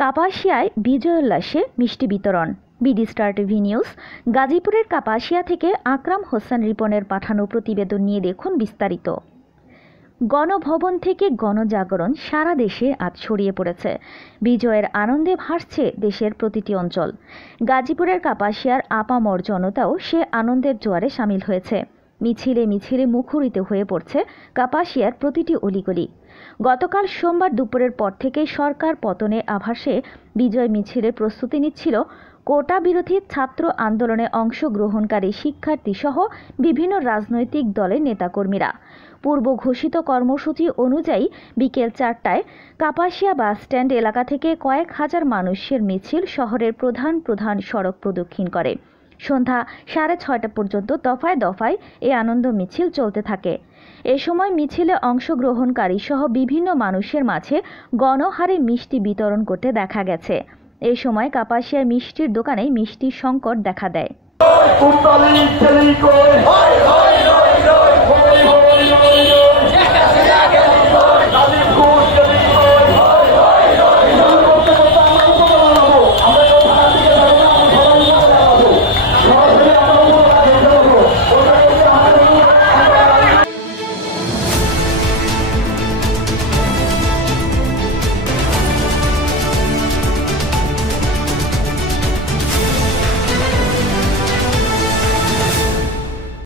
কাপাসিয়ায় বিজয় উল্লাসে মিষ্টি বিতরণ। BD star TV news. গাজীপুরের কাপাসিয়া থেকে আকরাম হোসেন রিপনের পাঠানো প্রতিবেদন নিয়ে দেখুন বিস্তারিত। গণভবন থেকে গণজাগরণ সারা দেশে আজ ছড়িয়ে পড়েছে। বিজয়ের আনন্দে ভাসছে দেশের প্রতিটি অঞ্চল। গাজীপুরের কাপাসিয়ার আপামর জনতাও সে আনন্দের জোয়ারে সামিল হয়েছে। মিছিলে মিছিলে মুখরিত হয়ে পড়ছে কাপাসিয়ার প্রতিটি অলিগলি। গতকাল সোমবার দুপুরের পর থেকে সরকার পতনের আভাসে বিজয় মিছিলের প্রস্তুতি নিচ্ছিল কোটা বিরোধী ছাত্র আন্দোলনে অংশগ্রহণকারী শিক্ষার্থী সহ বিভিন্ন রাজনৈতিক দলের নেতাকর্মীরা। পূর্ব ঘোষিত কর্মসূচি অনুযায়ী বিকেল 4টায় কাপাসিয়া বাস স্ট্যান্ড এলাকা থেকে কয়েক হাজার মানুষের মিছিল শহরের প্রধান প্রধান সড়ক প্রদক্ষিণ করে। সন্ধ্যা 6:30 পর্যন্ত দফায় দফায় এই আনন্দ মিছিল চলতে থাকে। এ সময় মিছিলে অংশগ্রহণকারী সহ বিভিন্ন মানুষের মাঝে গণহারে মিষ্টি বিতরণ করতে দেখা গেছে। এই সময় কাপাসিয়ার মিষ্টির দোকানে মিষ্টির সংকট দেখা দেয়।